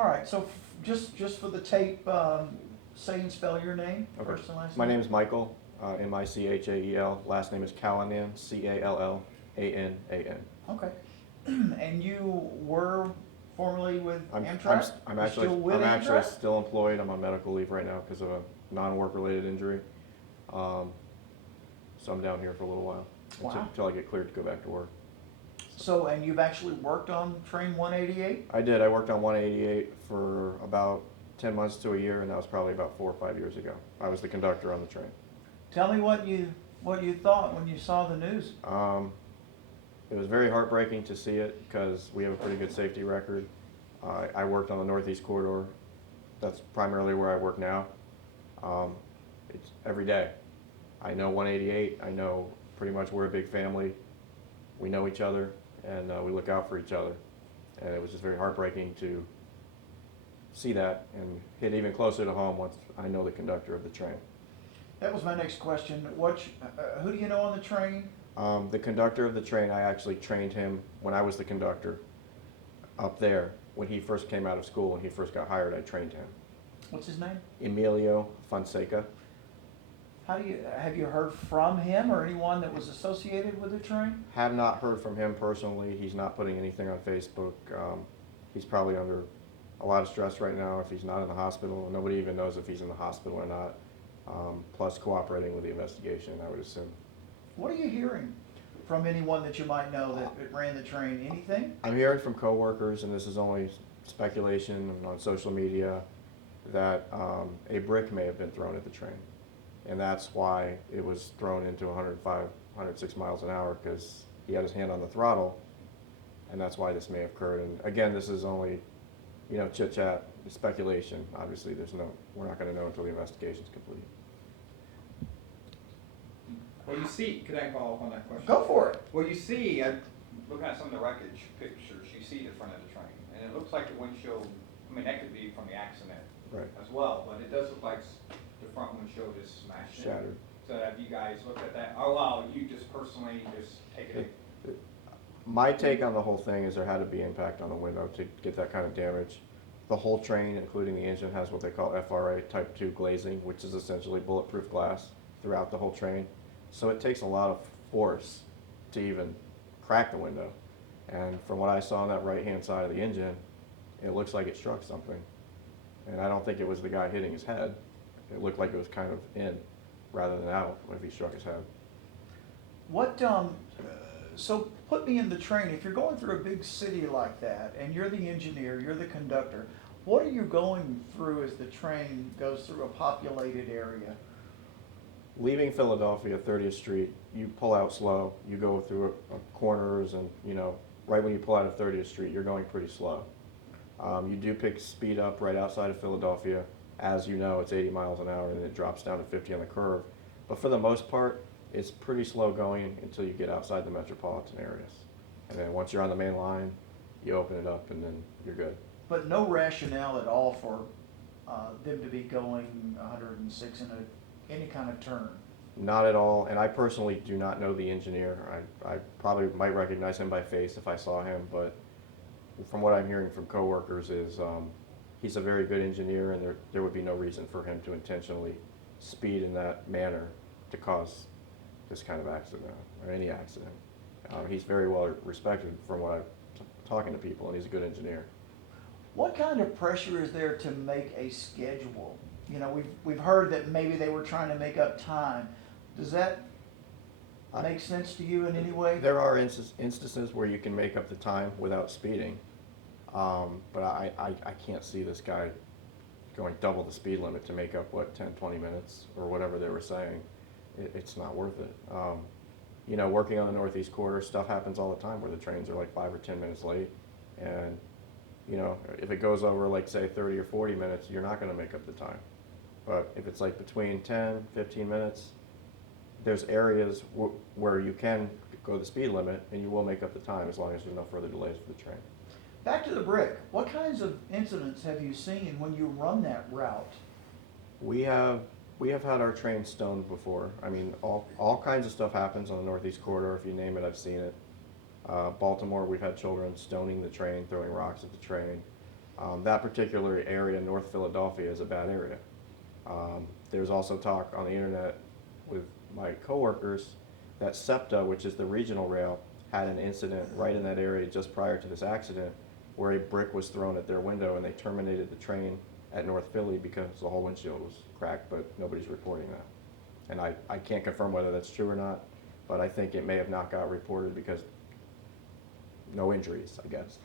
All right, so just for the tape, say and spell your name, Okay. first and last My name. name is Michael, Michael. Last name is Callanan, Callanan. Okay. And you were formerly with I'm, Amtrak? I'm You're actually, still with I'm actually Amtrak? still employed. I'm on medical leave right now because of a non-work related injury. Um, so I'm down here for a little while Wow. until I get cleared to go back to work. So, and you've actually worked on train 188? I did. I worked on 188 for about 10 months to a year, and that was probably about 4 or 5 years ago. I was the conductor on the train. Tell me what you thought when you saw the news. It was very heartbreaking to see it because we have a pretty good safety record. I worked on the Northeast Corridor. That's primarily where I work now. It's every day. I know 188. I know pretty much we're a big family. We know each other, and we look out for each other. And it was just very heartbreaking to see that and hit even closer to home once I know the conductor of the train. That was my next question. Who do you know on the train? The conductor of the train, I actually trained him when I was the conductor up there. When he first came out of school, when he first got hired, I trained him. What's his name? Emilio Fonseca. Have you heard from him or anyone that was associated with the train? Have not heard from him personally. He's not putting anything on Facebook. He's probably under a lot of stress right now if he's not in the hospital. Nobody even knows if he's in the hospital or not. Plus cooperating with the investigation, I would assume. What are you hearing from anyone that you might know that ran the train? Anything? I'm hearing from coworkers, and this is only speculation on social media, that a brick may have been thrown at the train. And that's why it was thrown into 105, 106 miles an hour, because he had his hand on the throttle, and that's why this may have occurred. And again, this is only, chit chat, speculation. Obviously, we're not going to know until the investigation's complete. Well, you see, could I follow up on that question? Go for it. Well, you see, looking at some of the wreckage pictures, you see the front of the train, and it looks like the windshield, that could be from the accident Right. as well, but it does look like the front windshield is smashed in. Shattered. So have you guys looked at that? Oh, wow, you just personally just take it? My take on the whole thing is there had to be impact on the window to get that kind of damage. The whole train, including the engine, has what they call FRA Type 2 glazing, which is essentially bulletproof glass throughout the whole train. So it takes a lot of force to even crack the window. And from what I saw on that right-hand side of the engine, it looks like it struck something. And I don't think it was the guy hitting his head. It looked like it was kind of in rather than out if he struck his head. So put me in the train. If you're going through a big city like that and you're the engineer, you're the conductor, what are you going through as the train goes through a populated area? Leaving Philadelphia, 30th Street, you pull out slow. You go through corners and, right when you pull out of 30th Street, you're going pretty slow. You do pick speed up right outside of Philadelphia. As you know, it's 80 miles an hour and it drops down to 50 on the curve. But for the most part, it's pretty slow going until you get outside the metropolitan areas. And then once you're on the main line, you open it up and then you're good. But no rationale at all for them to be going 106 in any kind of turn. Not at all, and I personally do not know the engineer. I probably might recognize him by face if I saw him, but from what I'm hearing from coworkers is he's a very good engineer, and there would be no reason for him to intentionally speed in that manner to cause this kind of accident or any accident. He's very well respected from what I'm talking to people, and he's a good engineer. What kind of pressure is there to make a schedule? We've heard that maybe they were trying to make up time. Does that make sense to you in any way? There are instances where you can make up the time without speeding, but I can't see this guy going double the speed limit to make up, 10, 20 minutes or whatever they were saying. It's not worth it. Working on the Northeast Corridor, stuff happens all the time where the trains are like 5 or 10 minutes late, and if it goes over like say 30 or 40 minutes, you're not going to make up the time. But if it's like between 10, 15 minutes, there's areas where you can go the speed limit and you will make up the time as long as there's no further delays for the train. Back to the brick. What kinds of incidents have you seen when you run that route? We have had our train stoned before. I mean, all kinds of stuff happens on the Northeast Corridor. If you name it, I've seen it. Baltimore, we've had children stoning the train, throwing rocks at the train. That particular area, North Philadelphia, is a bad area. There's also talk on the internet with my coworkers that SEPTA, which is the regional rail, had an incident right in that area just prior to this accident where a brick was thrown at their window and they terminated the train at North Philly because the whole windshield was cracked, but nobody's reporting that. And I can't confirm whether that's true or not, but I think it may have not got reported because no injuries, I guess.